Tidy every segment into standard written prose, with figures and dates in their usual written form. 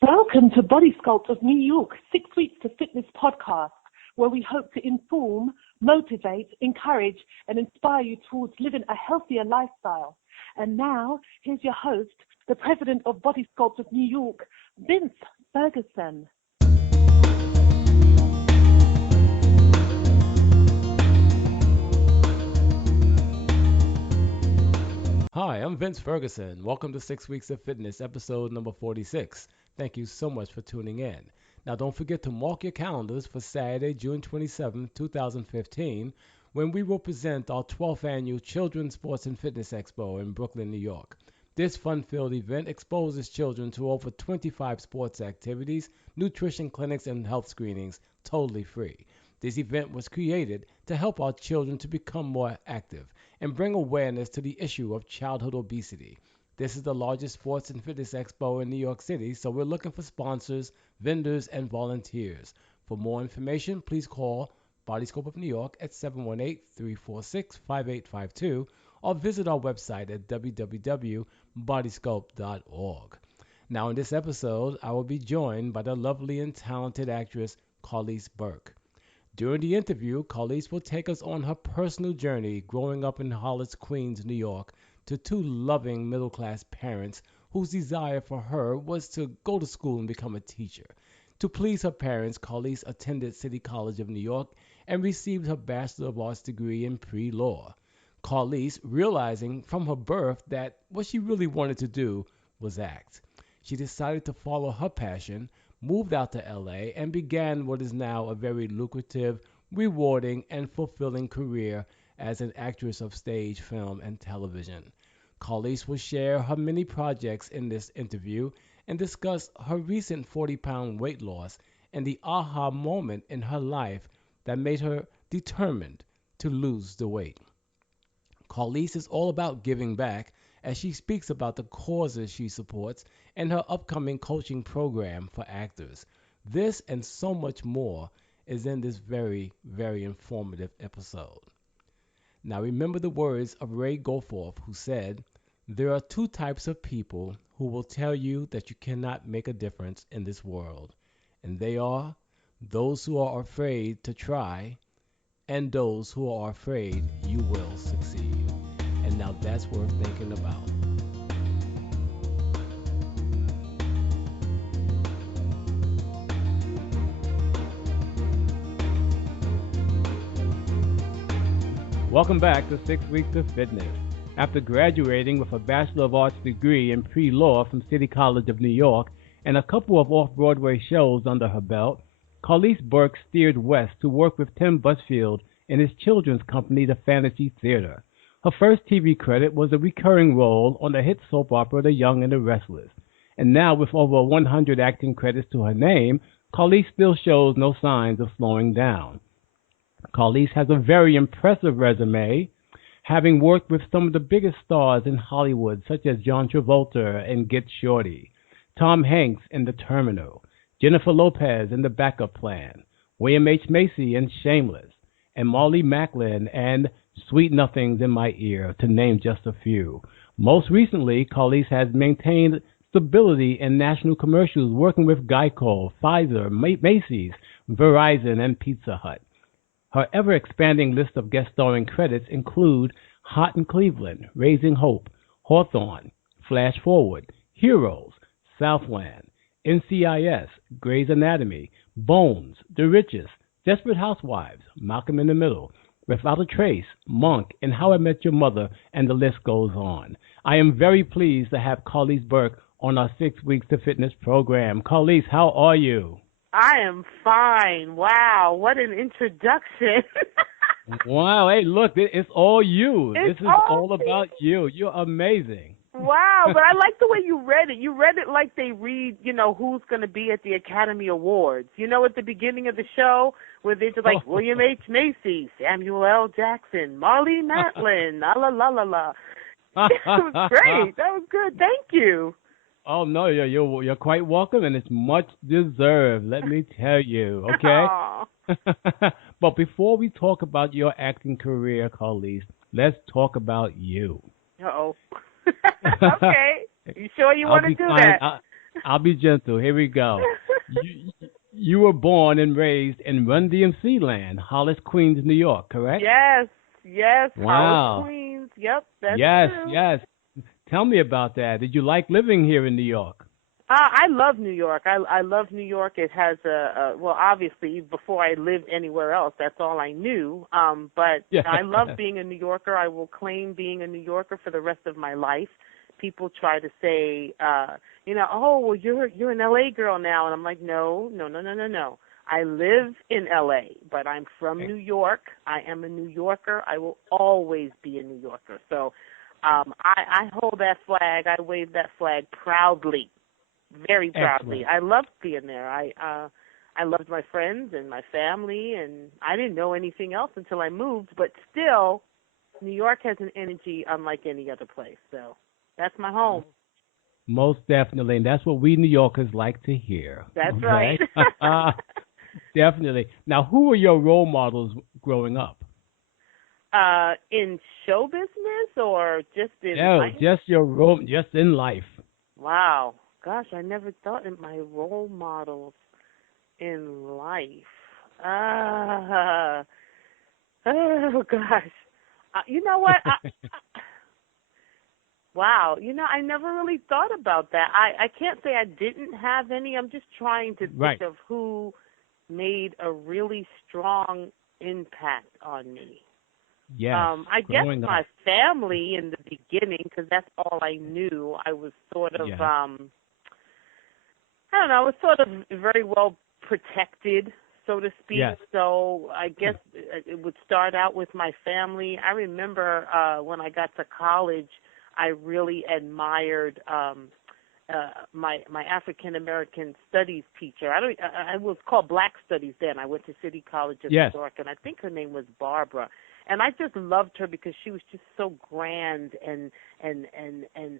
Welcome to Body Sculpt of New York, 6 Weeks to Fitness podcast, where we hope to inform, motivate, encourage, and inspire you towards living a healthier lifestyle. And now, here's your host, the president of Body Sculpt of New York, Vince Ferguson. Hi, I'm Vince Ferguson. Welcome to 6 Weeks of Fitness, episode number 46. Thank you so much for tuning in. Now, don't forget to mark your calendars for Saturday, June 27, 2015, when we will present our 12th annual Children's Sports and Fitness Expo in Brooklyn, New York. This fun-filled event exposes children to over 25 sports activities, nutrition clinics, and health screenings, totally free. This event was created to help our children to become more active and bring awareness to the issue of childhood obesity. This is the largest sports and fitness expo in New York City, so we're looking for sponsors, vendors, and volunteers. For more information, please call Bodyscope of New York at 718-346-5852 or visit our website at www.bodyscope.org. Now, in this episode, I will be joined by the lovely and talented actress Carlease Burke. During the interview, Carlease will take us on her personal journey growing up in Hollis, Queens, New York, to two loving middle-class parents whose desire for her was to go to school and become a teacher. To please her parents, Carlease attended City College of New York and received her Bachelor of Arts degree in pre-law. Carlease, realizing from her birth that what she really wanted to do was act. She decided to follow her passion, moved out to LA, and began what is now a very lucrative, rewarding, and fulfilling career as an actress of stage, film, and television. Carlease will share her many projects in this interview and discuss her recent 40-pound weight loss and the aha moment in her life that made her determined to lose the weight. Carlease is all about giving back as she speaks about the causes she supports and her upcoming coaching program for actors. This and so much more is in this very, very informative episode. Now, remember the words of Ray Goforth, who said, "There are two types of people who will tell you that you cannot make a difference in this world, and they are those who are afraid to try and those who are afraid you will succeed." And now that's worth thinking about. Welcome back to 6 Weeks of Fitness. After graduating with a Bachelor of Arts degree in pre-law from City College of New York and a couple of off-Broadway shows under her belt, Carlease Burke steered west to work with Tim Busfield in his children's company, the Fantasy Theater. Her first TV credit was a recurring role on the hit soap opera The Young and the Restless. And now, with over 100 acting credits to her name, Carlease still shows no signs of slowing down. Carlease has a very impressive resume, having worked with some of the biggest stars in Hollywood, such as John Travolta in Get Shorty, Tom Hanks in The Terminal, Jennifer Lopez in The Backup Plan, William H. Macy in Shameless, and Marlee Matlin and Sweet Nothings in My Ear, to name just a few. Most recently, Carlease has maintained stability in national commercials, working with Geico, Pfizer, Macy's, Verizon, and Pizza Hut. Her ever-expanding list of guest starring credits include Hot in Cleveland, Raising Hope, Hawthorne, Flash Forward, Heroes, Southland, NCIS, Grey's Anatomy, Bones, The Richest, Desperate Housewives, Malcolm in the Middle, Without a Trace, Monk, and How I Met Your Mother, and the list goes on. I am very pleased to have Carlease Burke on our 6 Weeks to Fitness program. Carlease, how are you? I am fine. Wow, what an introduction. Wow, hey, look, it's all you. This is all about you. You're amazing. Wow, but I like the way you read it. You read it like they read, who's going to be at the Academy Awards. At the beginning of the show, where they're just like William H. Macy, Samuel L. Jackson, Marlee Matlin, la la la la la. It was great. That was good. Thank you. Oh, no, you're quite welcome, and it's much deserved, let me tell you, okay? But before we talk about your acting career, Carlease, let's talk about you. Uh-oh. Okay. You sure you want to do that? I'll be gentle. Here we go. You you were born and raised in Run DMC land, Hollis, Queens, New York, correct? Yes, yes, Hollis, Wow. Queens. Yep, that's Yes, true. yes. Tell me about that. Did you like living here in New York? I love New York. I love New York. It has a well, obviously, before I lived anywhere else, that's all I knew. But Yeah. I love being a New Yorker. I will claim being a New Yorker for the rest of my life. People try to say, oh, well, you're an LA girl now, and I'm like, no, no, no, no, no, no. I live in LA, but I'm from New York. I am a New Yorker. I will always be a New Yorker. So, I hold that flag. I wave that flag proudly, very proudly. Excellent. I loved being there. I loved my friends and my family, and I didn't know anything else until I moved. But still, New York has an energy unlike any other place. So that's my home. Most definitely. And that's what we New Yorkers like to hear. That's right. Okay? Definitely. Now, who were your role models growing up? In show business or just in No, life? just your role, just in life. Wow. Gosh, I never thought of my role models in life. Uh, oh gosh. You know what? Wow. I never really thought about that. I can't say I didn't have any. I'm just trying to think Right. of who made a really strong impact on me. Yes. I guess Growing my up. family in the beginning, because that's all I knew. I was sort of, Yes. I don't know, I was sort of very well protected, so to speak. Yes. So I guess it would start out with my family. I remember when I got to college, I really admired my African American studies teacher. I was called Black Studies then. I went to City College of Yes. New York, and I think her name was Barbara. And I just loved her because she was just so grand and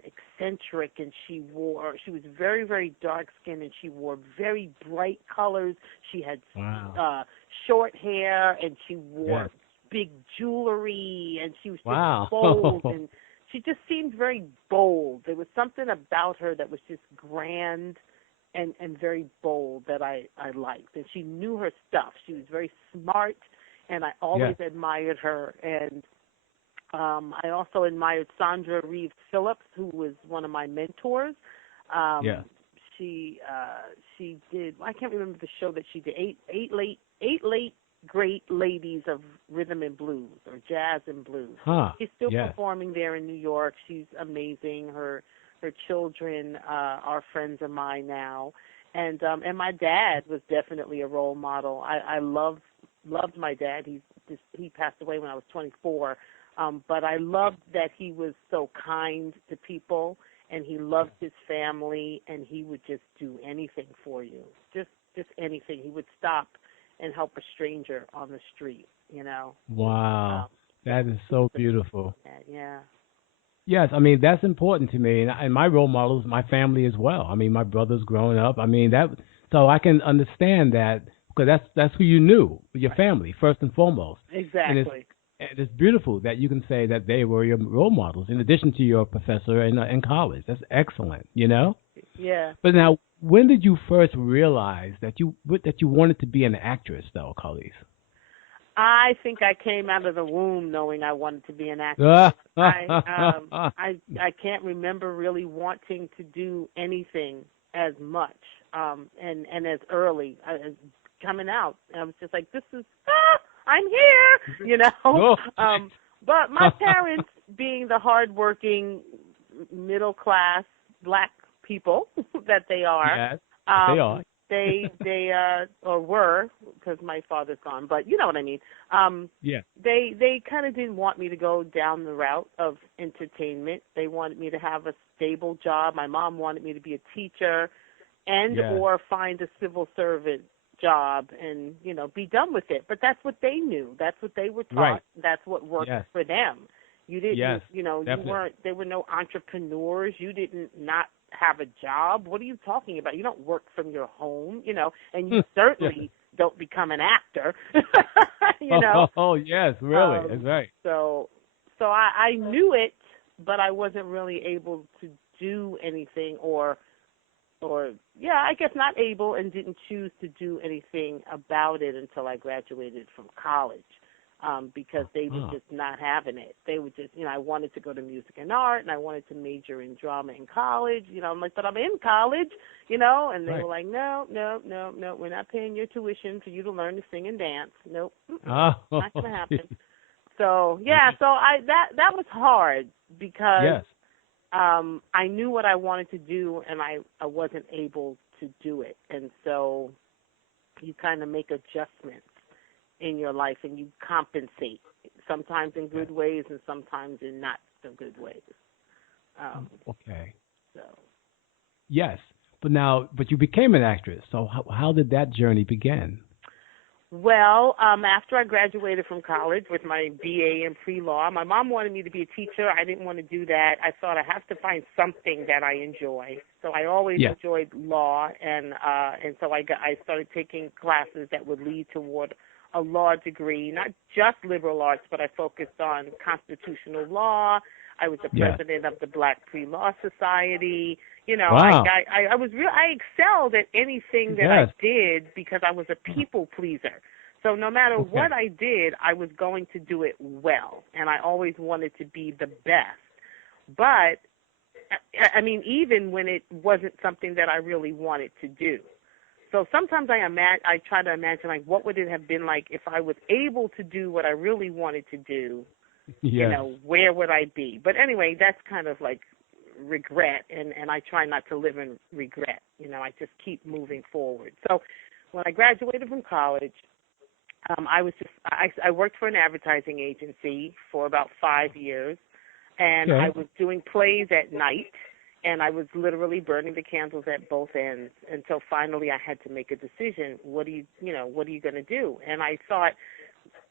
eccentric, and she was very, very dark skinned, and she wore very bright colors. She had Wow. short hair, and she wore Yes. big jewelry, and she was just Wow. bold, and she just seemed very bold. There was something about her that was just grand and very bold that I liked. And she knew her stuff. She was very smart, and I always Yes. admired her. And I also admired Sandra Reeves Phillips, who was one of my mentors. Yes. She did. I can't remember the show that she did. Eight late great ladies of rhythm and blues or jazz and blues. Huh. She's still Yes. performing there in New York. She's amazing. Her children are friends of mine now, and my dad was definitely a role model. I loved my dad. He passed away when I was 24, but I loved that he was so kind to people, and he loved his family, and he would just do anything for you, just anything. He would stop and help a stranger on the street. Wow. That is Just so beautiful. yeah. Yes, I mean that's important to me, and my role models, my family as well. I mean, my brother's growing up. I mean that, so I can understand that because that's who you knew, your family first and foremost. Exactly. And it's beautiful that you can say that they were your role models in addition to your professor in college. That's excellent, you know. Yeah. But now, when did you first realize that you wanted to be an actress, though, Carlease? I think I came out of the womb knowing I wanted to be an actor. I can't remember really wanting to do anything as much and as early as coming out. I was just like, this is I'm here. But my parents, being the hardworking middle class black people that they are, Yes, they are. they or were, because my father's gone, but you know what I mean. Yeah. They kind of didn't want me to go down the route of entertainment. They wanted me to have a stable job. My mom wanted me to be a teacher and or find a civil servant job and be done with it. But that's what they knew. That's what they were taught. Right. That's what worked for them. You didn't. Definitely. You weren't. There were no entrepreneurs. You didn't not have a job. What are you talking about? You don't work from your home, and you certainly don't become an actor. Oh yes, really, that's right. So I knew it, but I wasn't really able to do anything or or yeah, I guess not able, and didn't choose to do anything about it until I graduated from college. Because they were just not having it. They were just, I wanted to go to music and art, and I wanted to major in drama in college. I'm like, but I'm in college, and they were like, no, we're not paying your tuition for you to learn to sing and dance. Nope, not gonna happen. So yeah, so that was hard because I knew what I wanted to do, and I wasn't able to do it, and so you kind of make adjustments in your life, and you compensate, sometimes in good ways and sometimes in not so good ways. Okay. So. Yes, but you became an actress. So how did that journey begin? Well, after I graduated from college with my BA in pre-law, my mom wanted me to be a teacher. I didn't want to do that. I thought I have to find something that I enjoy. So I always enjoyed law, and so I started taking classes that would lead toward a law degree, not just liberal arts, but I focused on constitutional law. I was the president of the Black Pre-Law Society. Wow. I excelled at anything that I did because I was a people pleaser. So no matter what I did, I was going to do it well, and I always wanted to be the best. But I mean, even when it wasn't something that I really wanted to do. So sometimes I try to imagine, like, what would it have been like if I was able to do what I really wanted to do? Where would I be? But anyway, that's kind of like regret, and I try not to live in regret. I just keep moving forward. So when I graduated from college, I worked for an advertising agency for about 5 years, and I was doing plays at night. And I was literally burning the candles at both ends until finally I had to make a decision. What are you going to do? And I thought,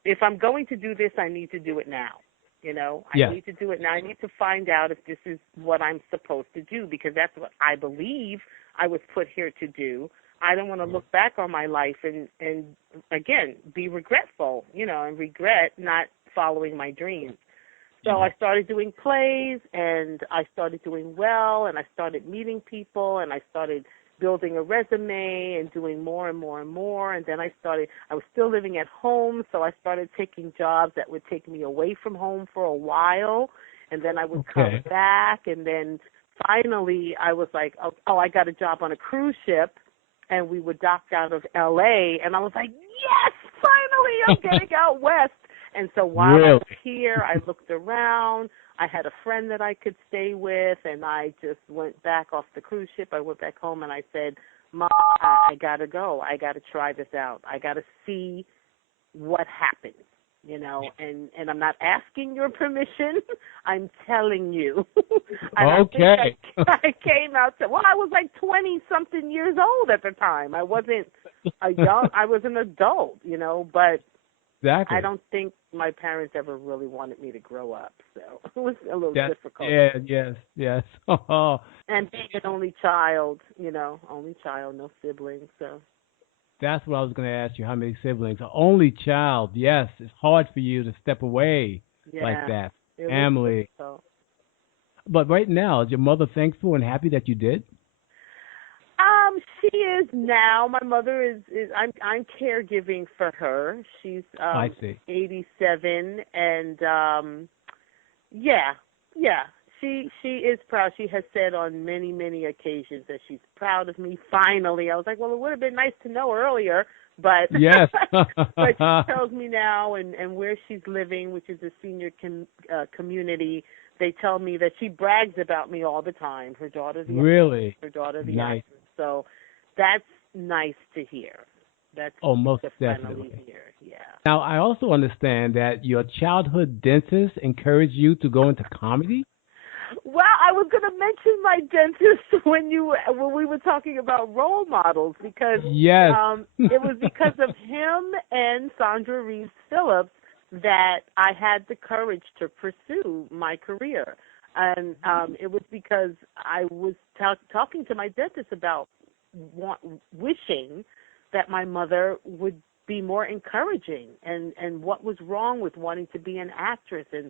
if I'm going to do this, I need to do it now. I need to do it now. I need to find out if this is what I'm supposed to do, because that's what I believe I was put here to do. I don't want to look back on my life and again, be regretful, and regret not following my dreams. So I started doing plays, and I started doing well, and I started meeting people, and I started building a resume and doing more and more and more. And then I was still living at home, so I started taking jobs that would take me away from home for a while, and then I would come back. And then finally I was like, oh, I got a job on a cruise ship, and we would dock out of L.A., and I was like, yes, finally I'm getting out west. And so while I was here, I looked around. I had a friend that I could stay with, and I just went back off the cruise ship. I went back home, and I said, Mom, I got to go. I got to try this out. I got to see what happens, and I'm not asking your permission. I'm telling you. I came out I was like 20-something years old at the time. I wasn't I was an adult, but exactly. I don't think my parents ever really wanted me to grow up, so it was a little difficult. Yes. And being an only child, no siblings, so. That's what I was going to ask you, how many siblings? An only child, yes. It's hard for you to step away like that. Family. But right now, is your mother thankful and happy that you did? She is now. My mother is I'm caregiving for her. She's 87, and she is proud. She has said on many occasions that she's proud of me. Finally, I was like, well, it would have been nice to know earlier, but yes. But she tells me now, and where she's living, which is a senior community. They tell me that she brags about me all the time. Her daughter, her daughter, the nice. actress. So that's nice to hear. That's most to definitely. Finally hear. Yeah. Now, I also understand that your childhood dentist encouraged you to go into comedy. Well, I was going to mention my dentist when we were talking about role models, because it was because of him and Sandra Reeves Phillips that I had the courage to pursue my career. And it was because I was talking to my dentist about wishing that my mother would be more encouraging, and what was wrong with wanting to be an actress, and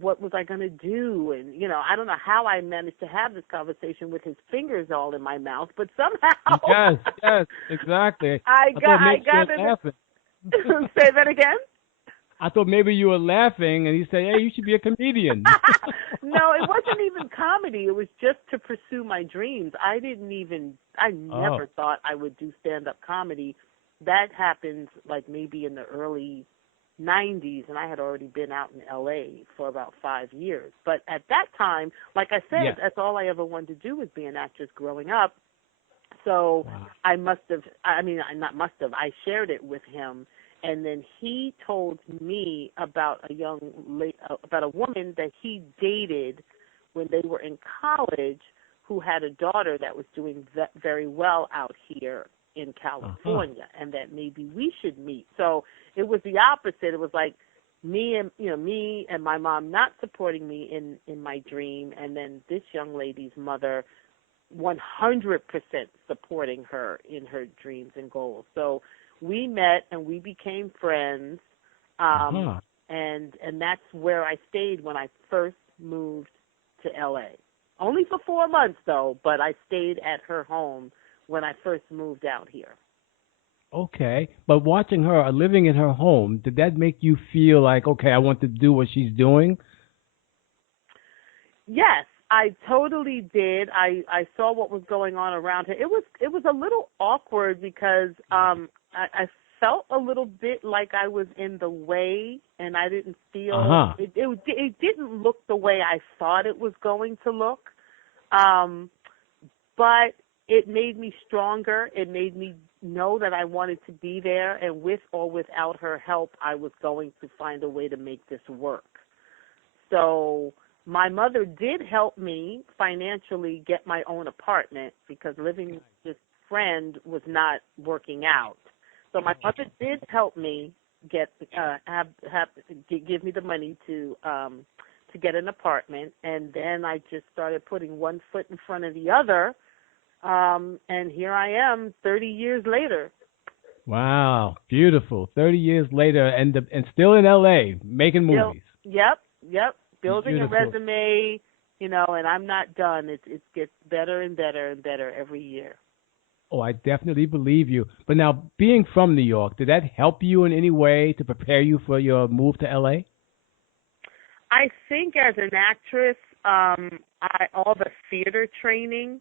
what was I going to do, and I don't know how I managed to have this conversation with his fingers all in my mouth, but somehow Yes, exactly. I I got thought maybe you were it. laughing. Say that again. I thought maybe you were laughing, and he said, "Hey, you should be a comedian." No, it wasn't even comedy. It was just to pursue my dreams. I Oh, never thought I would do stand-up comedy. That happened like maybe in the early 90s, and I had already been out in LA for about 5 years. But at that time, like I said, yeah. that's all I ever wanted to do was be an actress growing up. So Wow. I must have, I mean, I not must have, I shared it with him. And then he told me about about a woman that he dated when they were in college, who had a daughter that was doing very well out here in Uh-huh. California, and that maybe we should meet. So it was the opposite. It was like me and my mom not supporting me in my dream, and then this young lady's mother 100% supporting her in her dreams and goals. So we met and we became friends, um, Uh-huh. and that's where I stayed when I first moved to LA. Only for 4 months though, but I stayed at her home when I first moved out here. Okay. But watching her living in her home, did that make you feel like, okay, I want to do what she's doing? Yes, I totally did. I saw what was going on around her. It was a little awkward because I felt a little bit like I was in the way, and I didn't feel Uh-huh. it didn't look the way I thought it was going to look. Um, but it made me stronger. It made me know that I wanted to be there, and with or without her help, I was going to find a way to make this work. So my mother did help me financially get my own apartment because living with this friend was not working out. So my mother did help me get give me the money to get an apartment, and then I just started putting one foot in front of the other, and here I am 30 years later. Wow. Beautiful. 30 years later and still in LA making Still, movies. yep, building a Beautiful. resume, and I'm not done. It gets better and better and better every year. Oh, I definitely believe you. But now, being from New York, did that help you in any way to prepare you for your move to LA? I think as an actress, all the theater training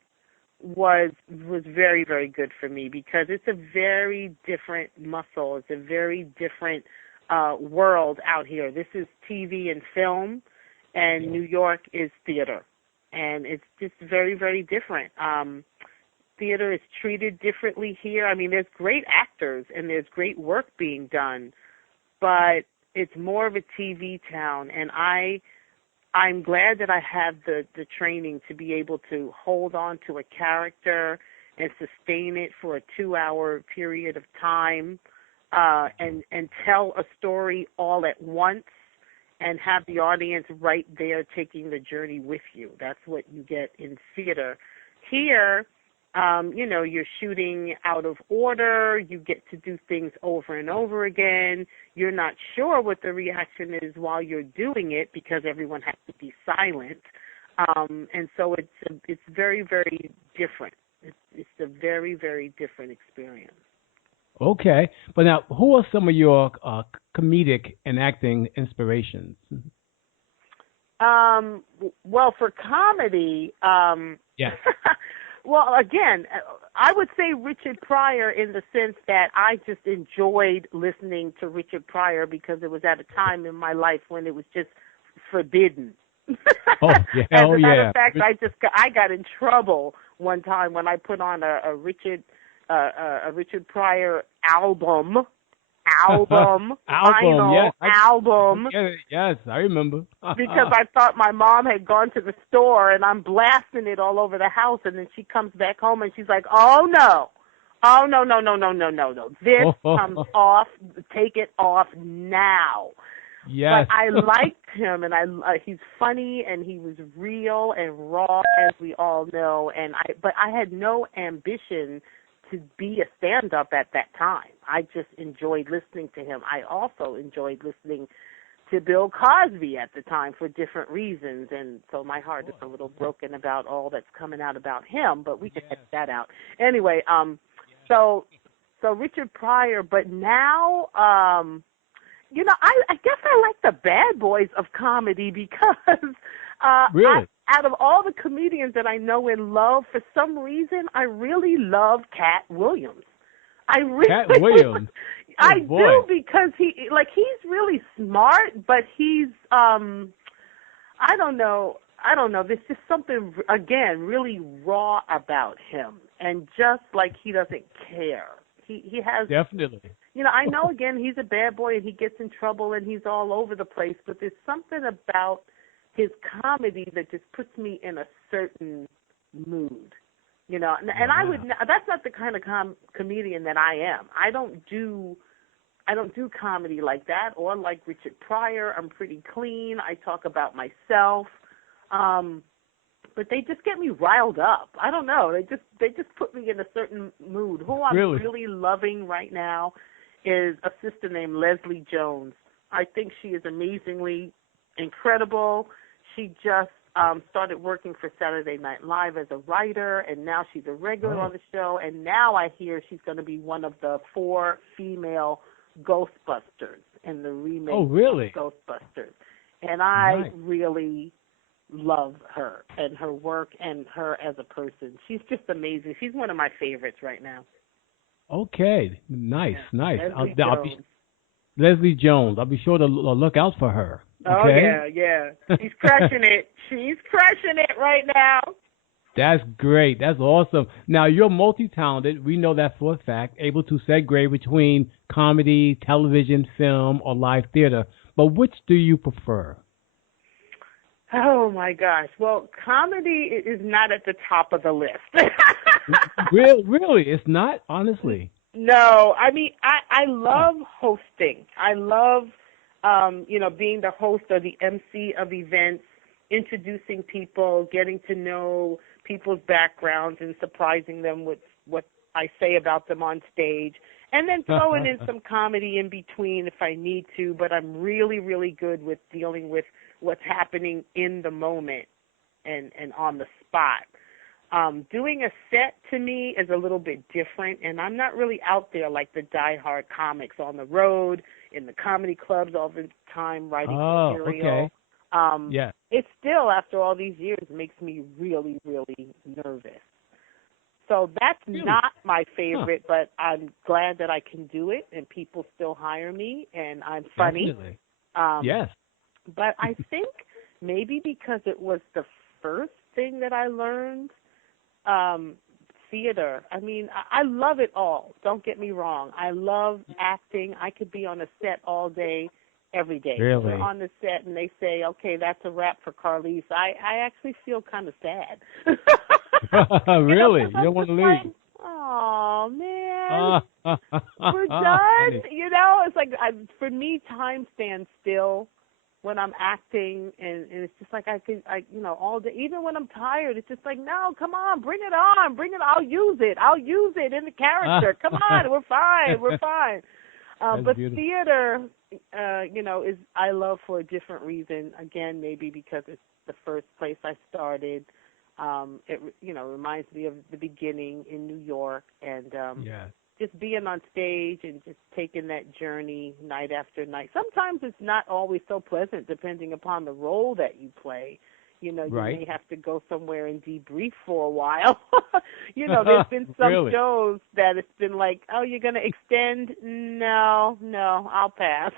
was very, very good for me because it's a very different muscle. It's a very different world out here. This is TV and film, and New York is theater, and it's just very, very different. Theater is treated differently here. I mean, there's great actors and there's great work being done, but it's more of a TV town, and I'm glad that I have the training to be able to hold on to a character and sustain it for a 2 hour period of time, and tell a story all at once and have the audience right there taking the journey with you. That's what you get in theater. Here, you're shooting out of order. You get to do things over and over again. You're not sure what the reaction is while you're doing it because everyone has to be silent. And so it's very, very different. It's a very, very different experience. Okay. But now, who are some of your comedic and acting inspirations? Well, for comedy, Yeah. well, again, I would say Richard Pryor in the sense that I just enjoyed listening to Richard Pryor because it was at a time in my life when it was just forbidden. Oh, yeah. As Oh, a matter of yeah. fact, I got in trouble one time when I put on a Richard Pryor album, Album. vinyl Yes. I album, get it. Yes, I remember. because I thought my mom had gone to the store, and I'm blasting it all over the house, and then she comes back home and she's like, "Oh no. Oh no, no, no, no, no, no, no. This comes off. Take it off now." But Yes. I liked him, and he's funny, and he was real and raw, as we all know. But I had no ambition to be a stand-up at that time. I just enjoyed listening to him. I also enjoyed listening to Bill Cosby at the time for different reasons, and so my heart is a little broken about all that's coming out about him, but we can edit that out. Anyway, so Richard Pryor, but now, I guess I like the bad boys of comedy because really? out of all the comedians that I know and love, for some reason, I really love Cat Williams. Cat Williams. I do, because he's really smart, but he's I don't know. There's just something, again, really raw about him, and just like he doesn't care. He has definitely. I know, again, he's a bad boy and he gets in trouble and he's all over the place, but there's something about his comedy that just puts me in a certain mood. And that's not the kind of comedian that I am. I don't do comedy like that, or like Richard Pryor. I'm pretty clean. I talk about myself. But they just get me riled up. I don't know. They just put me in a certain mood. Who I'm really loving right now is a sister named Leslie Jones. I think she is amazingly incredible. She just started working for Saturday Night Live as a writer, and now she's a regular on the show. And now I hear she's going to be one of the 4 female Ghostbusters in the remake of Ghostbusters. And I really love her and her work and her as a person. She's just amazing. She's one of my favorites right now. Okay, nice. Leslie Jones. I'll be sure to look out for her. Okay? Oh, yeah. She's crushing it. She's crushing it right now. That's great. That's awesome. Now, you're multi-talented. We know that for a fact, able to segue between comedy, television, film, or live theater. But which do you prefer? Oh, my gosh. Well, comedy is not at the top of the list. Really? It's not? Honestly? No. I mean, I love hosting. I love, being the host or the MC of events, introducing people, getting to know people's backgrounds and surprising them with what I say about them on stage, and then throwing in some comedy in between if I need to. But I'm really, really good with dealing with what's happening in the moment and on the spot. Doing a set to me is a little bit different, and I'm not really out there like the diehard comics on the road, in the comedy clubs all the time writing material. Okay. It still, after all these years, makes me really, really nervous. So that's not my favorite, but I'm glad that I can do it, and people still hire me, and I'm funny. Definitely. Yes. But I think maybe because it was the first thing that I learned, theater. I mean, I love it all. Don't get me wrong. I love acting. I could be on a set all day, every day. Really? We're on the set and they say, okay, that's a wrap for Carlease. I actually feel kind of sad. Really? You don't want to leave? Like, oh, man. We're done. It's like, for me, time stands still when I'm acting, and it's just like I all day, even when I'm tired, it's just like, no, come on, bring it on, I'll use it in the character. Come on, we're fine. But beautiful. Theater, is I love for a different reason. Again, maybe because it's the first place I started. It reminds me of the beginning in New York, and just being on stage and just taking that journey night after night. Sometimes it's not always so pleasant, depending upon the role that you play. You may have to go somewhere and debrief for a while. There's been some shows that it's been like, oh, you're going to extend? No, I'll pass.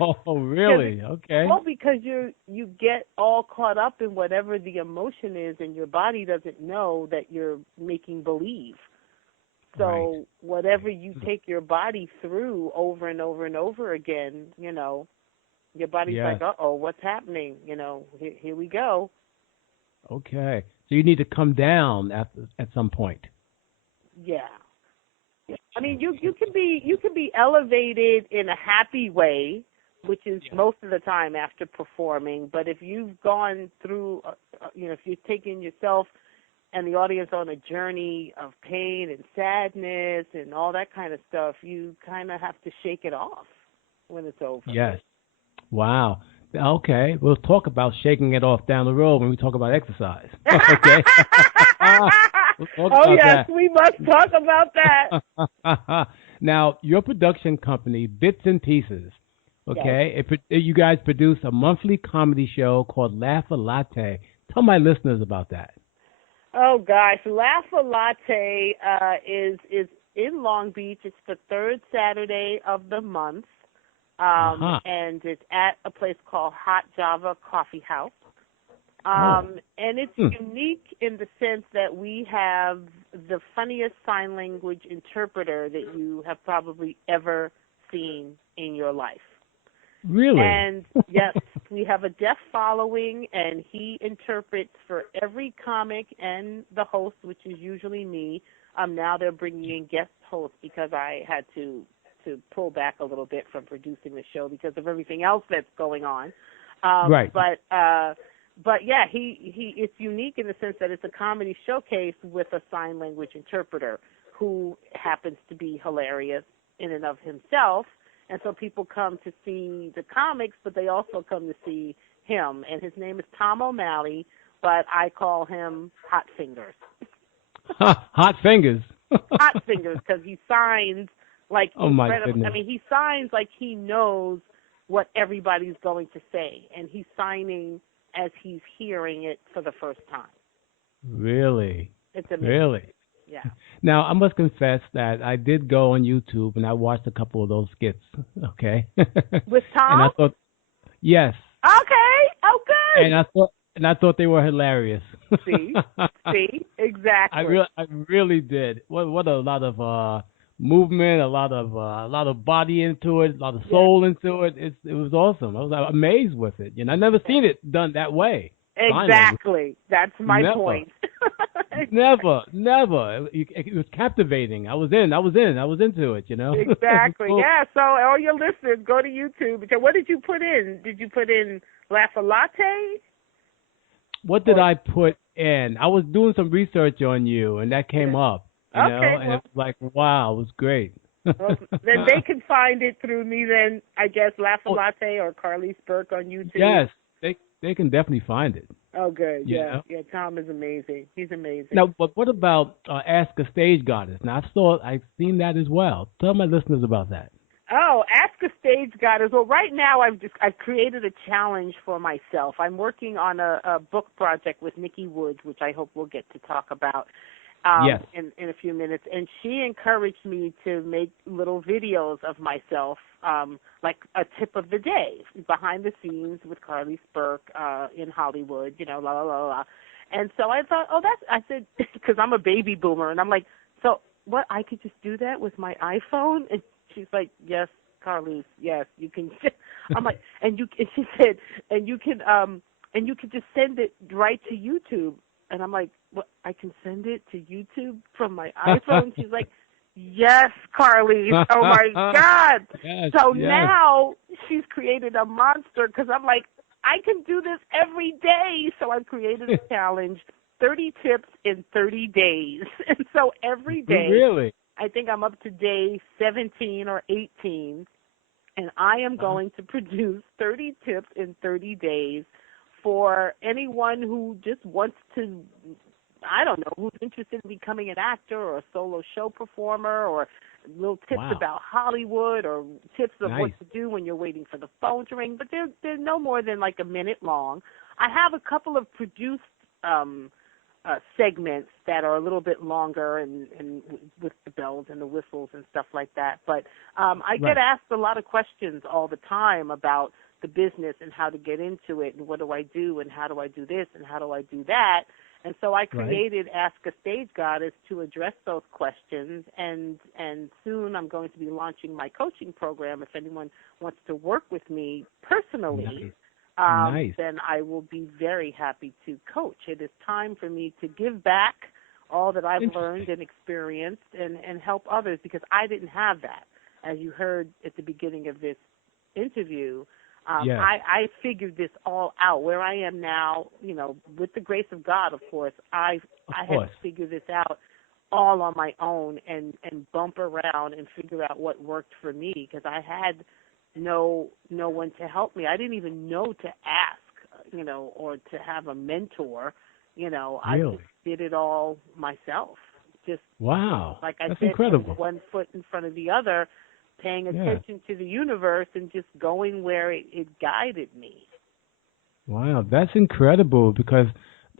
Oh, really? Okay. Well, because you get all caught up in whatever the emotion is, and your body doesn't know that you're making believe. So whatever you take your body through over and over and over again, your body's like, uh-oh, what's happening? Here we go. Okay. So you need to come down at some point. Yeah. I mean, you can be elevated in a happy way, which is most of the time after performing. But if you've gone through, if you've taken yourself and the audience on a journey of pain and sadness and all that kind of stuff, you kind of have to shake it off when it's over. Yes. Wow. Okay, we'll talk about shaking it off down the road when we talk about exercise. Okay. We'll talk Oh about yes, that. we must talk about that. Now, your production company, Bits and Pieces, Yes. okay? You guys produce a monthly comedy show called Laugh a Latte. Tell my listeners about that. Oh gosh, Laugh a Latte is in Long Beach. It's the third Saturday of the month, Uh-huh. and it's at a place called Hot Java Coffee House. Oh. And it's Hmm. unique in the sense that we have the funniest sign language interpreter that you have probably ever seen in your life. Really? And yes, we have a deaf following, and he interprets for every comic and the host, which is usually me. Now they're bringing in guest hosts because I had to pull back a little bit from producing the show because of everything else that's going on. Right. But yeah, he it's unique in the sense that it's a comedy showcase with a sign language interpreter who happens to be hilarious in and of himself. And so people come to see the comics, but they also come to see him. And his name is Tom O'Malley, but I call him Hot Fingers. Hot fingers. Hot Fingers, because he signs like Oh my incredible. I goodness. mean, he signs like he knows what everybody's going to say, and he's signing as he's hearing it for the first time. Really? It's amazing. Really? Yeah. Now, I must confess that I did go on YouTube and I watched a couple of those skits, okay? With And I Tom? thought, yes, Okay. Oh, and good. I thought they were hilarious. See? See? I Exactly. really, I really did. What a lot of movement, a lot of body into it, a lot of Yes. soul into it. It was awesome. I was amazed with it. I never seen it done that way. Sign language. Exactly. That's my Never. point. Never, never. It was captivating. I was into it. It was Exactly. cool. Yeah. So all your listeners, go to YouTube. So what did you put in? Did you put in Laugh a Latte? What did Or I put in? I was doing some research on you, and that came yeah. up. Okay. And Well, it was like, wow, it was great. then they can find it through me. Then I guess Laugh a Oh, Latte or Carlease Burke on YouTube. yes, they can definitely find it. Oh, good. You Yeah. know. Yeah. Tom is amazing. He's amazing. Now, but what about Ask a Stage Goddess? Now, I've seen that as well. Tell my listeners about that. Oh, Ask a Stage Goddess. Well, right now I've created a challenge for myself. I'm working on a book project with Nikki Woods, which I hope we'll get to talk about Yes. in a few minutes. And she encouraged me to make little videos of myself, like a tip of the day, behind the scenes with Carlease Burke in Hollywood, la la la la. And so I thought, I said, because I'm a baby boomer, and I'm like, so what? I could just do that with my iPhone? And she's like, yes, Carlease, yes, you can. I'm like, and she said, and you can just send it right to YouTube. And I'm like, what? I can send it to YouTube from my iPhone? She's like, yes, Carlease. Oh my God. Yes. So Yes. now she's created a monster because I'm like, I can do this every day. So I've created a challenge, 30 tips in 30 days. And so every day, Really? I think I'm up to day 17 or 18, and I am Uh-huh. going to produce 30 tips in 30 days for anyone who just wants to, I don't know, who's interested in becoming an actor or a solo show performer, or little tips Wow. about Hollywood, or tips of what Nice. to do when you're waiting for the phone to ring. But they're no more than like a minute long. I have a couple of produced segments that are a little bit longer and with the bells and the whistles and stuff like that. But I get Right. asked a lot of questions all the time about the business and how to get into it and what do I do and how do I do this and how do I do that. And so I Right. created Ask a Stage Goddess to address those questions, and soon I'm going to be launching my coaching program. If anyone wants to work with me personally, Nice. Nice. then I will be very happy to coach. It is time for me to give back all that I've learned Interesting. and experienced and help others, because I didn't have that. As you heard at the beginning of this interview, Yes. I figured this all out. Where I am now, with the grace of God, of course, Of I had to course. figure this out all on my own and bump around and figure out what worked for me, because I had no one to help me. I didn't even know to ask, or to have a mentor. I Really? just did it all myself. Just, Wow. like I That's said, putting incredible. one foot in front of the other, paying Yeah. attention to the universe, and just going where it guided me. Wow, that's incredible because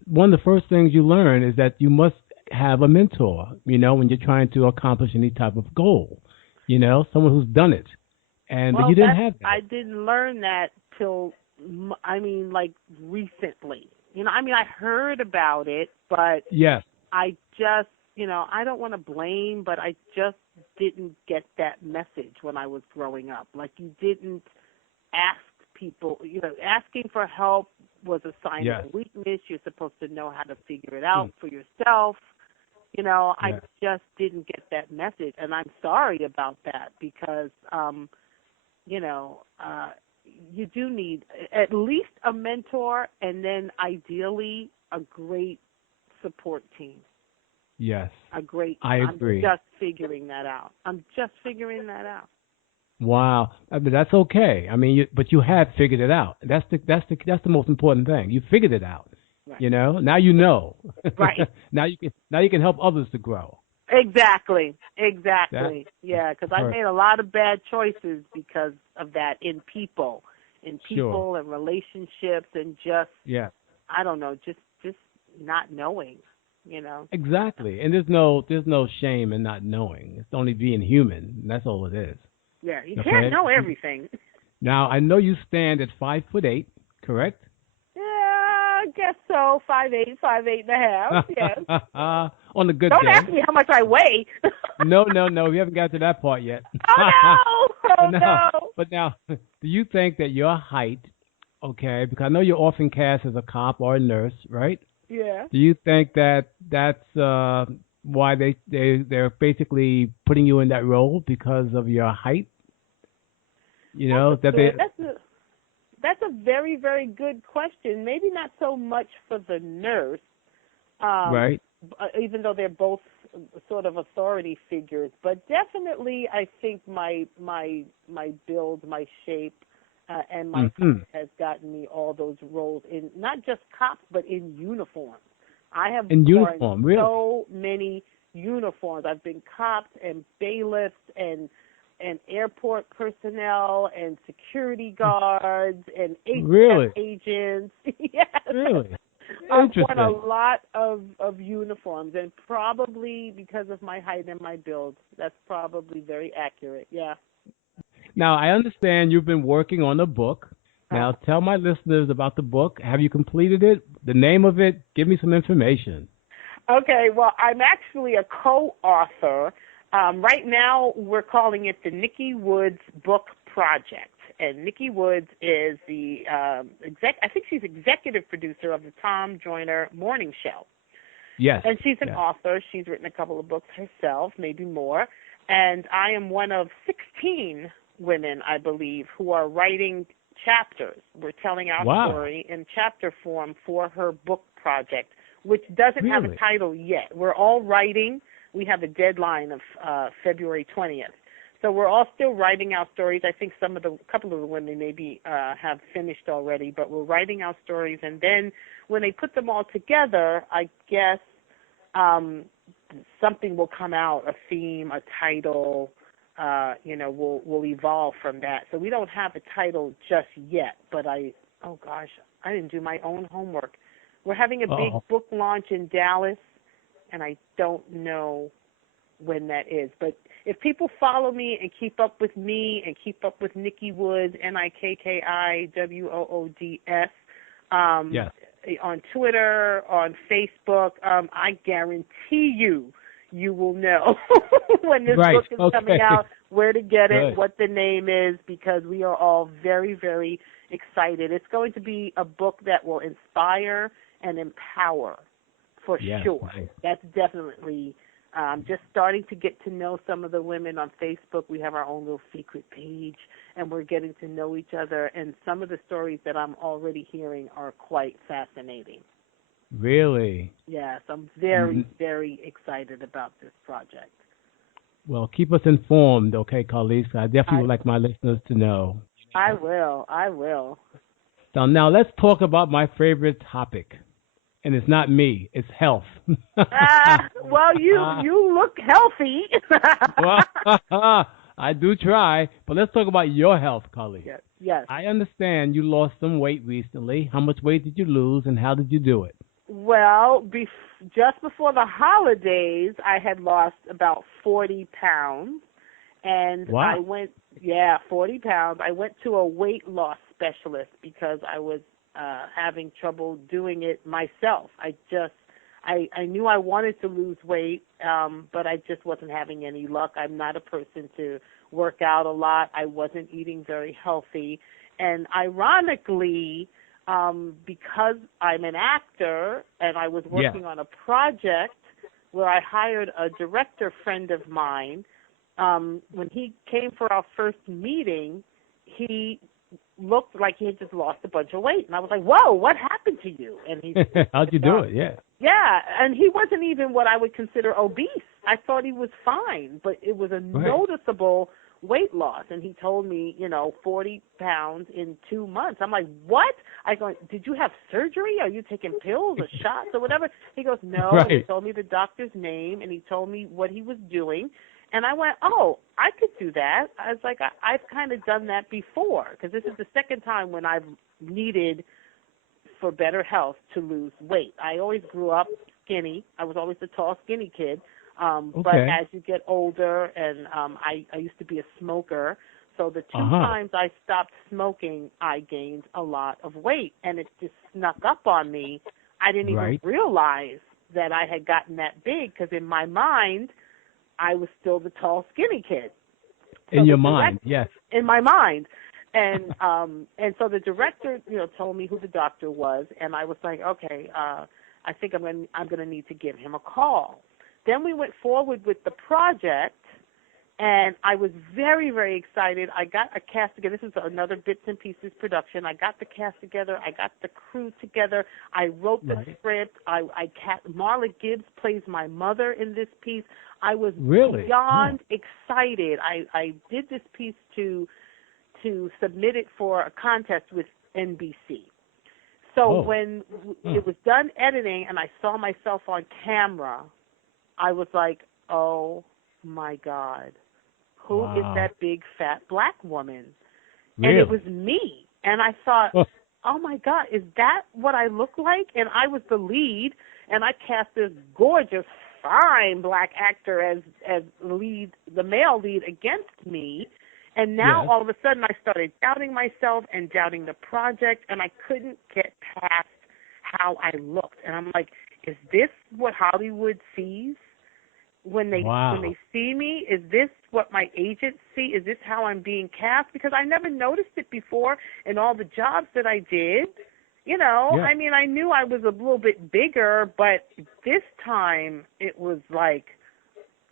one of the first things you learn is that you must have a mentor, when you're trying to accomplish any type of goal, someone who's done it. But Well, you didn't have that. I didn't learn that till, like recently. I heard about it, but Yes. I just, I don't want to blame, but I just didn't get that message when I was growing up. Like, you didn't ask people, asking for help was a sign Yes. of weakness. You're supposed to know how to figure it out Mm. for yourself. I Yes. just didn't get that message, and I'm sorry about that because, you know, uh, you do need at least a mentor, and then ideally a great support team. Yes. A great. I I'm agree. just figuring that out. I'm just figuring that out. Wow. That's okay. But you have figured it out. That's the most important thing. You figured it out. Right. Now you know. Right. now you can help others to grow. Exactly. That's Yeah, because I perfect. made a lot of bad choices because of that in Sure. people and relationships, and just, Yeah. I don't know, just not knowing. You know. Exactly. And there's no shame in not knowing. It's only being human. That's all it is. Yeah, you can't Okay. know everything. Now I know you stand at 5'8", correct? Yeah, I guess so. 5'8", 5'8.5". Yes. On a good Don't ask day. me how much I weigh. No. We haven't got to that part yet. Oh no! but Oh now, no! but now, do you think that your height, okay? Because I know you're often cast as a cop or a nurse, right? Yeah. Do you think that that's why they're basically putting you in that role because of your height? That they That's a very, very good question. Maybe not so much for the nurse, um, right? even though they're both sort of authority figures, but definitely I think my build, my shape, and my height Mm-hmm. has gotten me all those roles in not just cops, but in uniforms. I have In worn uniform, really? so many uniforms. I've been cops and bailiffs and airport personnel and security guards and ATF Really? agents. Yes. Really? I've worn a Interesting. lot of uniforms, and probably because of my height and my build, that's probably very accurate. Yeah. Now, I understand you've been working on a book. Now, Uh, tell my listeners about the book. Have you completed it? The name of it? Give me some information. okay, well, I'm actually a co-author. Right now, we're calling it the Nikki Woods Book Project. And Nikki Woods is the I think she's executive producer of the Tom Joyner Morning Show. Yes. And she's an Yes. author. She's written a couple of books herself, maybe more. And I am one of 16 women, I believe, who are writing chapters. We're telling our Wow. story in chapter form for her book project, which doesn't have a Really? title yet. We're all writing. We have a deadline of February 20th. So we're all still writing our stories. I think couple of the women maybe have finished already, but we're writing our stories. And then when they put them all together, I guess um, something will come out, a theme, a title, will evolve from that. So we don't have a title just yet, but oh gosh, I didn't do my own homework. We're having a big Uh-oh. book launch in Dallas, and I don't know when that is. But if people follow me and keep up with me and keep up with Nikki Woods, NIKKIWOODS, Yes. on Twitter, on Facebook, I guarantee you will know when this Right. book is coming Okay. out, where to get it, Good. what the name is, because we are all very, very excited. It's going to be a book that will inspire and empower, for Yes. sure. Nice. That's definitely just starting to get to know some of the women on Facebook. We have our own little secret page, and we're getting to know each other. And some of the stories that I'm already hearing are quite fascinating. Really? Yes, I'm very, Mm, very excited about this project. Well, keep us informed, okay, Carlease? I definitely I would like my listeners to know. I will. I will. So now let's talk about my favorite topic. And it's not me, it's health. Well, you look healthy. Well, I do try, but let's talk about your health, Carlease. Yes. Yes. I understand you lost some weight recently. How much weight did you lose, and how did you do it? Well, just before the holidays, I had lost about 40 pounds, and I Wow. went, yeah, 40 pounds. I went to a weight loss specialist because I was having trouble doing it myself. I knew I wanted to lose weight, but I just wasn't having any luck. I'm not a person to work out a lot. I wasn't eating very healthy. And ironically, because I'm an actor and I was Yeah. working on a project where I hired a director friend of mine, when he came for our first meeting, he looked like he had just lost a bunch of weight. And I was like, whoa, what happened to you? And he How'd you do it? Yeah. yeah, and he wasn't even what I would consider obese. I thought he was fine, but it was a Right. noticeable weight loss. And he told me, 40 pounds in 2 months. I'm like, what? I go, did you have surgery? Are you taking pills or shots or whatever? He goes, no. And he Right. told me the doctor's name, and he told me what he was doing. And I went, oh, I could do that. I was like, I've kind of done that before, because this is the second time when I've needed for better health to lose weight. I always grew up skinny. I was always the tall, skinny kid. But Okay. as you get older, and I used to be a smoker, so the two Uh-huh. times I stopped smoking, I gained a lot of weight, and it just snuck up on me. I didn't even Right. realize that I had gotten that big, because in my mind, I was still the tall, skinny kid. So In your the mind, yes. in my mind. And so the director, told me who the doctor was, and I was like, okay, I think I'm going to need to give him a call. Then we went forward with the project, and I was very, very excited. I got a cast together. This is another Bits and Pieces production. I got the cast together. I got the crew together. I wrote the Right. script. Marla Gibbs plays my mother in this piece. I was Really? Huh. beyond excited. I did this piece to submit it for a contest with NBC. So Oh. when it was done editing and I saw myself on camera, I was like, oh my God, who is Wow. that big fat black woman? And it Really? was me. And I thought, Oh, oh my God, is that what I look like? And I was the lead, and I cast this gorgeous, fine black actor as lead, the male lead against me. And now yes. all of a sudden I started doubting myself and doubting the project, and I couldn't get past how I looked. And I'm like, is this what Hollywood sees when they Wow. see me? Is this what my agents see? Is this how I'm being cast? Because I never noticed it before in all the jobs that I did. Yeah. I mean, I knew I was a little bit bigger, but this time it was like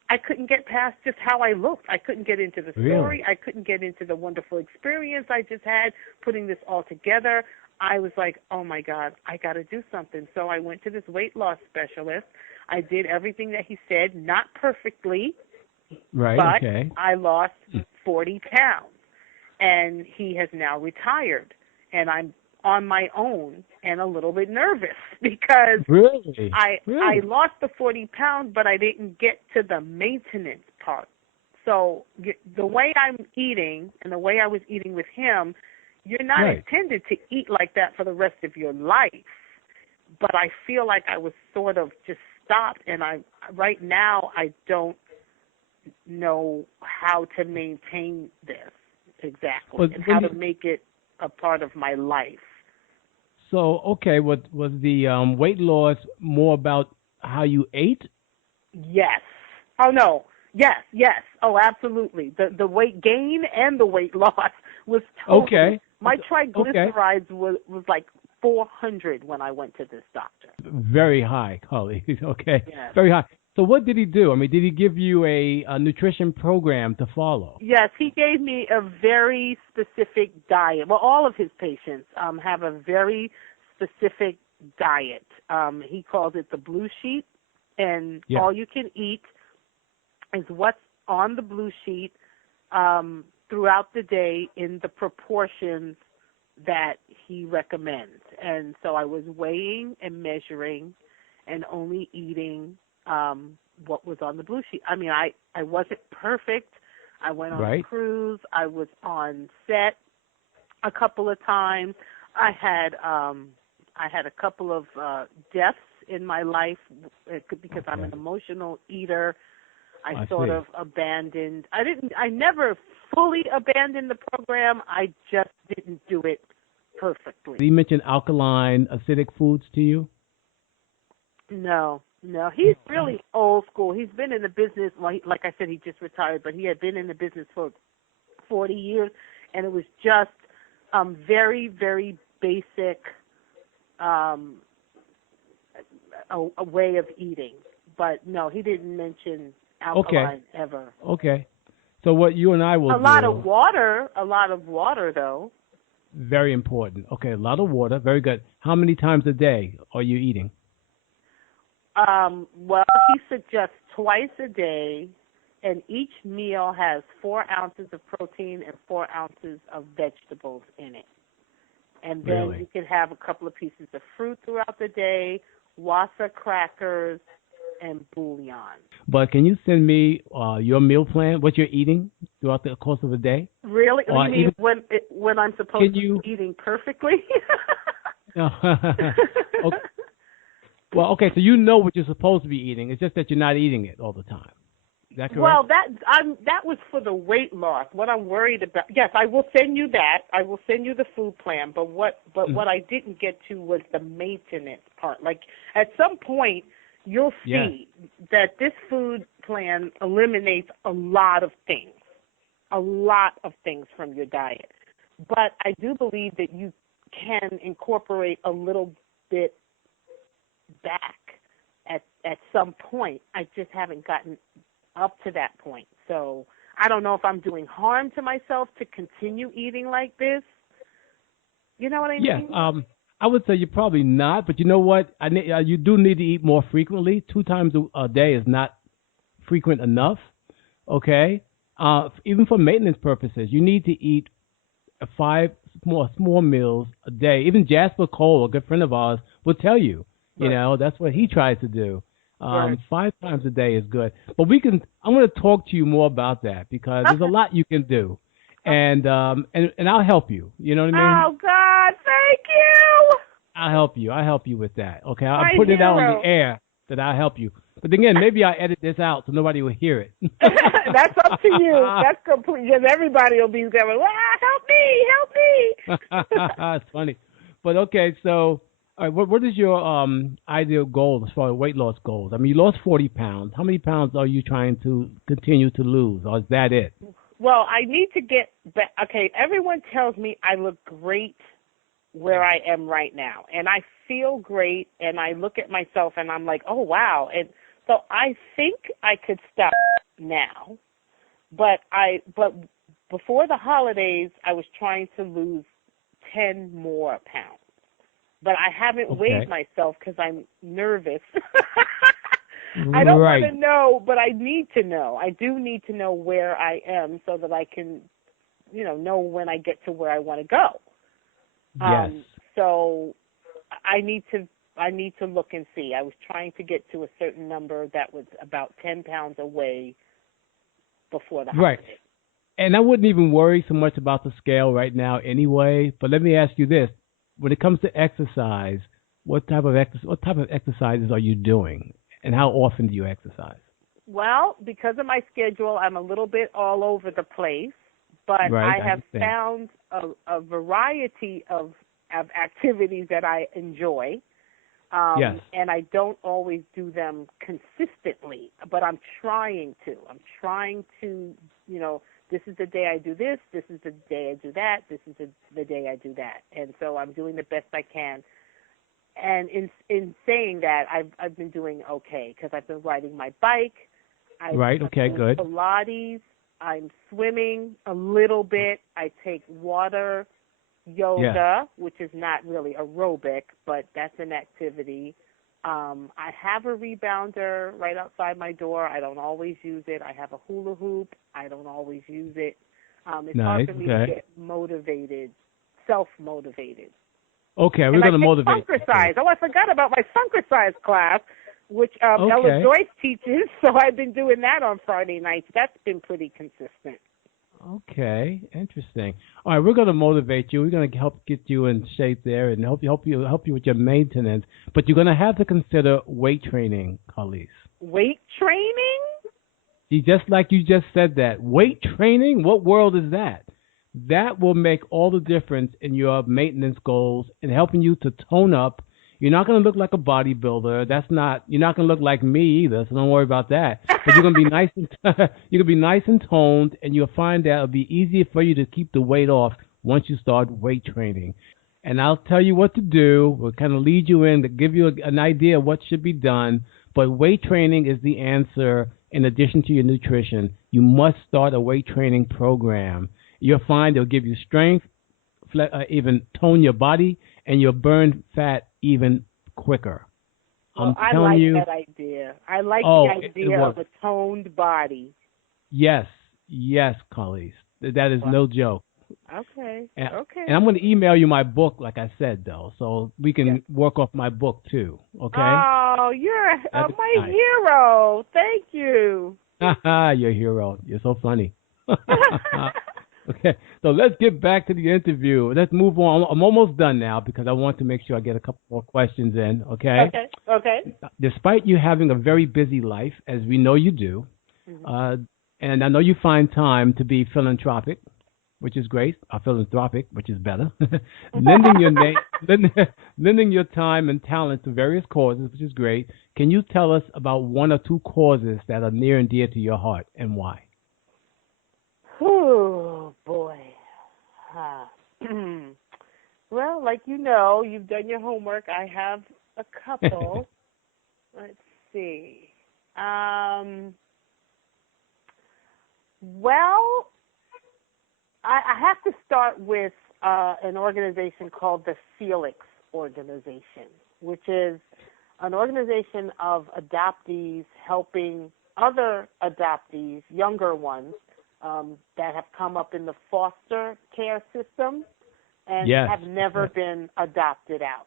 I couldn't get past just how I looked. I couldn't get into the story. Really? I couldn't get into the wonderful experience I just had putting this all together. I was like, oh, my God, I got to do something. So I went to this weight loss specialist. I did everything that he said, not perfectly, Right. but Okay. I lost 40 pounds. And he has now retired. And I'm on my own and a little bit nervous because Really? I Really? lost the 40 pounds, but I didn't get to the maintenance part. So the way I'm eating and the way I was eating with him, you're not Right. intended to eat like that for the rest of your life. But I feel like I was sort of just stopped, and right now I don't know how to maintain this exactly But and when how you, to make it a part of my life. so okay, what was the weight loss more about how you ate? Yes. Oh no. Yes, yes. Oh, absolutely. The weight gain and the weight loss was totally. Okay. My Okay. triglycerides was like 400 when I went to this doctor. Very high, Carly. Okay. Yes. Very high. So what did he do? I mean, did he give you a nutrition program to follow? Yes, he gave me a very specific diet. Well, all of his patients have a very specific diet. He calls it the blue sheet, and Yeah. all you can eat is what's on the blue sheet throughout the day in the proportions that he recommends. And so I was weighing and measuring and only eating what was on the blue sheet. I mean, I wasn't perfect. I went on a cruise. I was on set a couple of times. I had a couple of deaths in my life because I'm an emotional eater. I sort of abandoned. I never fully abandoned the program. I just didn't do it perfectly. You mentioned alkaline, acidic foods to you? No. He's really old school. He's been in the business. Well, like I said, he just retired, but he had been in the business for 40 years, and it was just very, very basic a way of eating. But no, he didn't mention alkaline ever. Okay. So what you and I will do... A lot of water, though. Very important. Okay, a lot of water. Very good. How many times a day are you eating? Well, he suggests twice a day, and each meal has 4 ounces of protein and 4 ounces of vegetables in it. And then you can have a couple of pieces of fruit throughout the day, wasa crackers, and bouillon. But can you send me your meal plan, what you're eating throughout the course of a day? Really? You mean when I'm supposed to be eating perfectly? No. Okay. Well, okay, so you know what you're supposed to be eating. It's just that you're not eating it all the time. Is that correct? Well, that was for the weight loss. What I'm worried about, yes, I will send you that. I will send you the food plan. But what I didn't get to was the maintenance part. Like at some point, you'll see that this food plan eliminates a lot of things from your diet. But I do believe that you can incorporate a little bit back at some point. I just haven't gotten up to that point. So I don't know if I'm doing harm to myself to continue eating like this. You know what I mean? Yeah, I would say you're probably not, but you know what? You do need to eat more frequently. 2 times a day is not frequent enough, okay? Even for maintenance purposes, you need to eat 5 small meals a day. Even Jasper Cole, a good friend of ours, will tell you, you know, that's what he tries to do. 5 times a day is good. But I'm going to talk to you more about that because there's a lot you can do. And I'll help you. You know what I mean? Oh, God, thank you. I'll help you with that. Okay, I'll put it out on the air that I'll help you. But again, maybe I'll edit this out so nobody will hear it. That's up to you. That's complete. Because everybody will be going, help me. It's funny. But okay, so all right, what is your ideal goal as far as weight loss goals? I mean, you lost 40 pounds. How many pounds are you trying to continue to lose, or is that it? Well, I need to get back. Okay, everyone tells me I look great where I am right now, and I feel great, and I look at myself, and I'm like, oh, wow. And so I think I could stop now, but before the holidays, I was trying to lose 10 more pounds. But I haven't weighed myself because I'm nervous. I don't want to know, but I need to know. I do need to know where I am so that I can, know when I get to where I want to go. Yes. So I need to look and see. I was trying to get to a certain number that was about 10 pounds away before the holidays. Right. And I wouldn't even worry so much about the scale right now anyway. But let me ask you this. When it comes to exercise, what type of exercises are you doing, and how often do you exercise? Well, because of my schedule, I'm a little bit all over the place, but I have found a variety of activities that I enjoy, and I don't always do them consistently, but I'm trying to. This is the day I do this is the day I do that, this is the day I do that. And so I'm doing the best I can. And in saying that, I've been doing okay because I've been riding my bike. Good. Pilates. I'm swimming a little bit. I take water yoga, which is not really aerobic, but that's an activity. I have a rebounder right outside my door. I don't always use it. I have a hula hoop. I don't always use it. It's hard Nice. for me to Okay. get motivated, self-motivated. Okay, we're And I gonna take motivate you. Funkercise. Oh, I forgot about my Funkercise class, which Ella Okay. Joyce teaches. So I've been doing that on Friday nights. That's been pretty consistent. Okay, interesting. All right, we're going to motivate you. We're going to help get you in shape there and help you with your maintenance. But you're going to have to consider weight training, Carlease. Weight training? See, just like you just said that, weight training. What world is that? That will make all the difference in your maintenance goals and helping you to tone up. You're not going to look like a bodybuilder. That's not. You're not going to look like me either. So don't worry about that. But you're going to be nice and you're going to be nice and toned, and you'll find that it'll be easier for you to keep the weight off once you start weight training. And I'll tell you what to do. We'll kind of lead you in to give you an idea of what should be done. But weight training is the answer. In addition to your nutrition, you must start a weight training program. You'll find it'll give you strength, even tone your body, and you'll burn fat even quicker. Well, I telling like you, that idea. I like oh, the idea of a toned body. yes, Carlease. That is Wow. no joke. Okay. And, Okay. and I'm going to email you my book, like I said, though, so we can work off my book too. Okay? Oh, you're That'd be my nice. hero. Thank you. You're a hero. You're so funny. Okay, so let's get back to the interview. Let's move on. I'm almost done now because I want to make sure I get a couple more questions in. Okay. Okay. Despite you having a very busy life, as we know you do, Mm-hmm. and I know you find time to be philanthropic, which is great, or philanthropic, which is better, lending your time and talent to various causes, which is great. Can you tell us about one or two causes that are near and dear to your heart and why? Oh, boy. Well, like you know, you've done your homework. I have a couple. Let's see. Well, I have to start with an organization called the Felix Organization, which is an organization of adoptees helping other adoptees, younger ones, that have come up in the foster care system and have never been adopted out.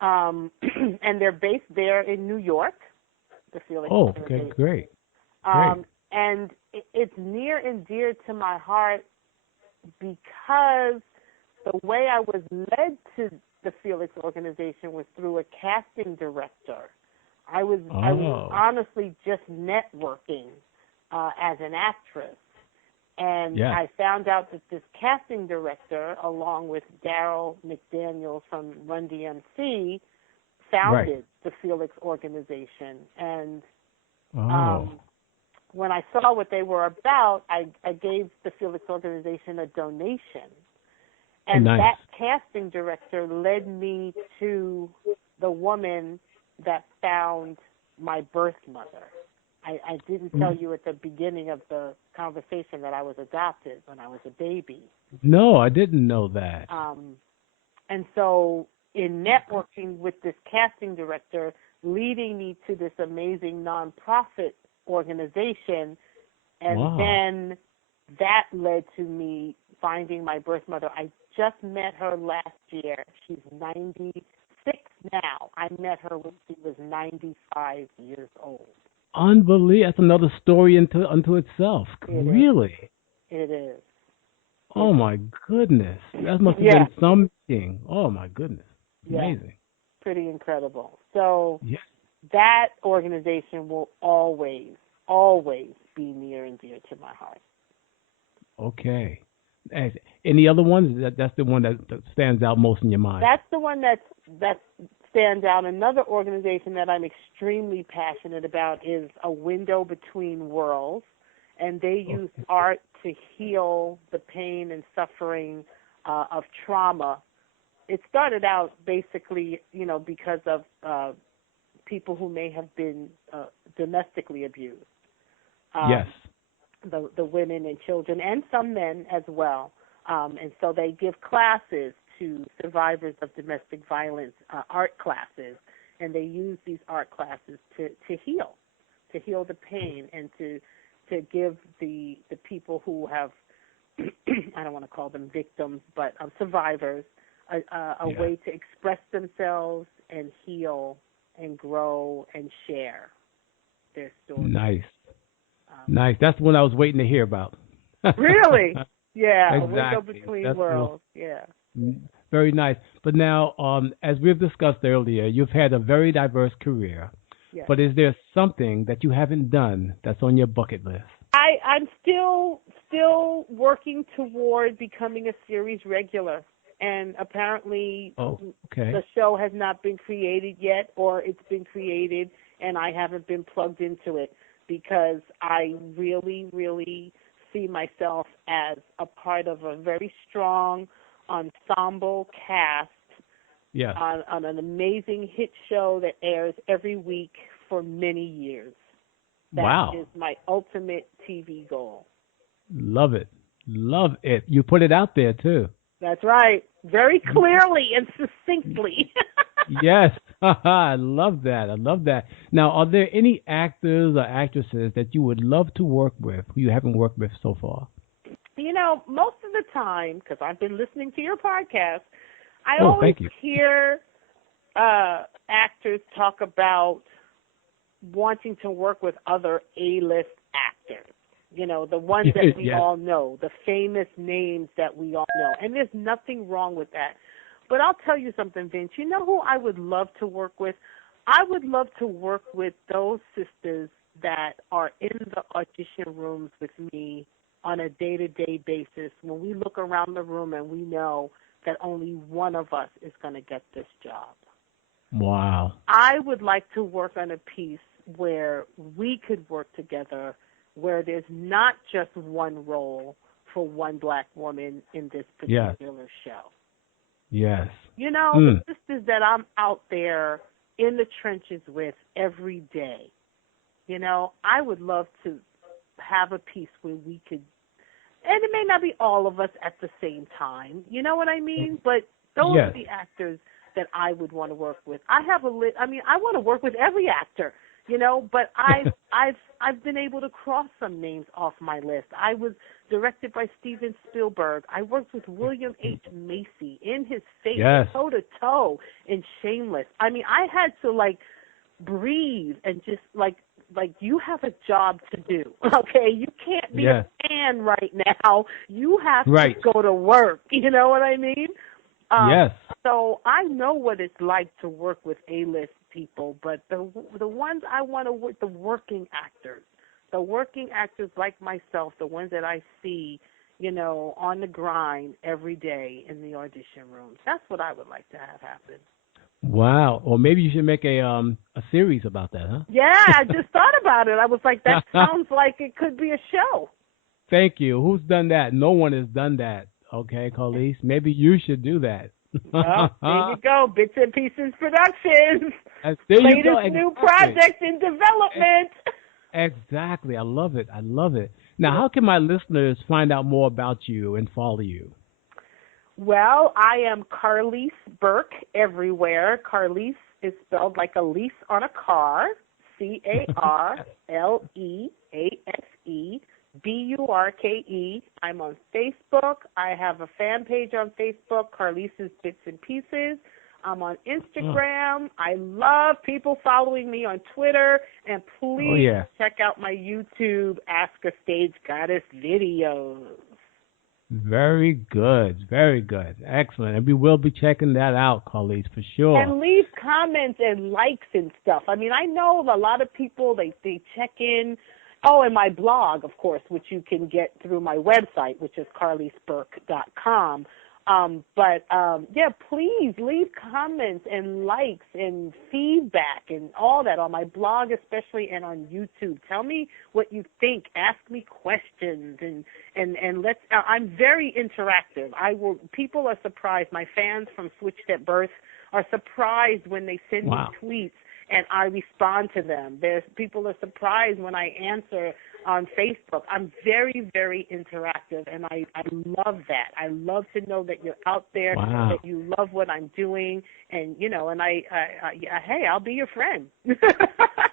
And they're based there in New York, the Felix Organization. Okay, great. And it's near and dear to my heart because the way I was led to the Felix Organization was through a casting director. I was honestly just networking as an actress. And I found out that this casting director, along with Daryl McDaniels from Run DMC, founded the Felix Organization. And when I saw what they were about, I gave the Felix Organization a donation. And that casting director led me to the woman that found my birth mother. I didn't tell you at the beginning of the conversation that I was adopted when I was a baby. No, I didn't know that. And so in networking with this casting director, leading me to this amazing nonprofit organization, and then that led to me finding my birth mother. I just met her last year. She's 96 now. I met her when she was 95 years old. Unbelievable. That's another story unto itself. Really? It is. Oh, my goodness. That must have been something. Oh, my goodness. Amazing. Pretty incredible. So that organization will always, always be near and dear to my heart. Okay. Any other ones? That's the one that stands out most in your mind? That's the one that stands out. Another organization that I'm extremely passionate about is A Window Between Worlds, and they use art to heal the pain and suffering of trauma. It started out basically, because of people who may have been domestically abused. The women and children, and some men as well. And so they give classes to survivors of domestic violence, art classes. and they use these art classes to heal the pain, and to give the people who have I don't want to call them victims, but survivors, a way to express themselves and heal and grow and share their story. Nice. Nice. That's what I was waiting to hear about. Really? Yeah. Exactly. A window between worlds. Yeah. Very nice. But now, as we've discussed earlier, you've had a very diverse career. Yes. But is there something that you haven't done that's on your bucket list? I'm still working toward becoming a series regular, and apparently the show has not been created yet, or it's been created and I haven't been plugged into it, because I really, really see myself as a part of a very strong ensemble cast on an amazing hit show that airs every week for many years. That is my ultimate TV goal. Love it. Love it. You put it out there, too. That's right. Very clearly and succinctly. Yes. I love that. I love that. Now, are there any actors or actresses that you would love to work with who you haven't worked with so far? You know, most of the time, because I've been listening to your podcast, I always hear actors talk about wanting to work with other A-list actors. You know, the ones that we all know, the famous names that we all know. And there's nothing wrong with that. But I'll tell you something, Vince. You know who I would love to work with? I would love to work with those sisters that are in the audition rooms with me on a day-to-day basis, when we look around the room and we know that only one of us is going to get this job. Wow. I would like to work on a piece where we could work together, where there's not just one role for one black woman in this particular show. Yes. You know, the sisters that I'm out there in the trenches with every day, you know, I would love to have a piece where we could, and it may not be all of us at the same time, you know what I mean? But those are the actors that I would want to work with. I have a list. I mean, I want to work with every actor, you know, but I've been able to cross some names off my list. I was directed by Steven Spielberg. I worked with William H. Macy in his face, toe to toe in Shameless. I mean, I had to breathe and just like you have a job to do. Okay, you can't be a fan right now. You have to go to work. You know what I mean? So I know what it's like to work with A-list people, but the ones I want to work, the working actors like myself, the ones that I see, you know, on the grind every day in the audition rooms. That's what I would like to have happen. Wow. Or maybe you should make a series about that, huh? Yeah, I just thought about it. I was like, that sounds like it could be a show. Thank you. Who's done that? No one has done that. Okay, Carlease, maybe you should do that. Well, there you go. Bits and Pieces Productions. There you go. Latest new project in development. Exactly. I love it. I love it. Now, how can my listeners find out more about you and follow you? Well, I am Carlease Burke everywhere. Carlease is spelled like a lease on a car, CarleaseBurke. I'm on Facebook. I have a fan page on Facebook, Carlease's Bits and Pieces. I'm on Instagram. I love people following me on Twitter. And please check out my YouTube Ask a Stage Goddess videos. Very good. Very good. Excellent. And we will be checking that out, Carlease, for sure. And leave comments and likes and stuff. I mean, I know a lot of people, they check in. Oh, and my blog, of course, which you can get through my website, which is carleaseburke.com. Please leave comments and likes and feedback and all that on my blog, especially, and on YouTube. Tell me what you think. Ask me questions and let's. I'm very interactive. People are surprised. My fans from Switched at Birth are surprised when they send me tweets and I respond to them. People are surprised when I answer on Facebook. I'm very, very interactive, and I love that. I love to know that you're out there, Wow. that you love what I'm doing, and and hey, I'll be your friend.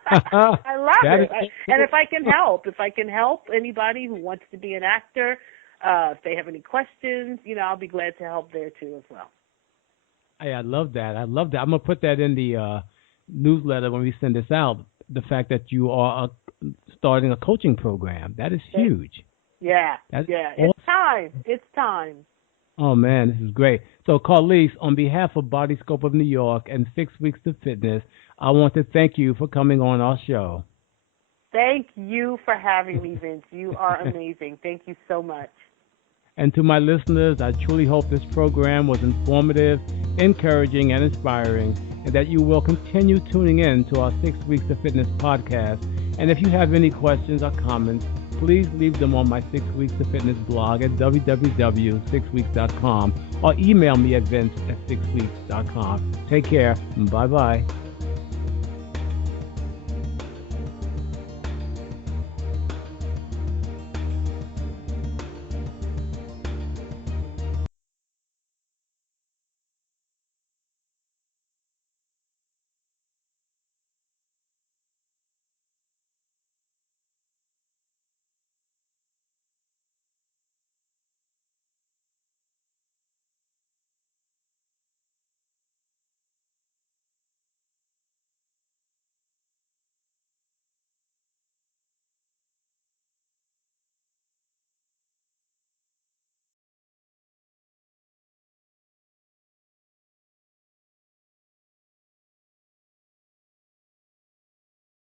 I love it. And if I can help anybody who wants to be an actor, if they have any questions, I'll be glad to help there too as well. Hey, I love that. I'm gonna put that in the newsletter when we send this out. The fact that you are starting a coaching program, that is huge. Yeah, That's Awesome. It's time. Oh man, this is great. So, Carlease, on behalf of Body Scope of New York and 6 Weeks to Fitness, I want to thank you for coming on our show. Thank you for having me, Vince. You are amazing. Thank you so much. And to my listeners, I truly hope this program was informative, encouraging, and inspiring, and that you will continue tuning in to our 6 Weeks to Fitness podcast. And if you have any questions or comments, please leave them on my 6 Weeks to Fitness blog at www.6weeks.com or email me at vince@6weeks.com. Take care. Bye-bye.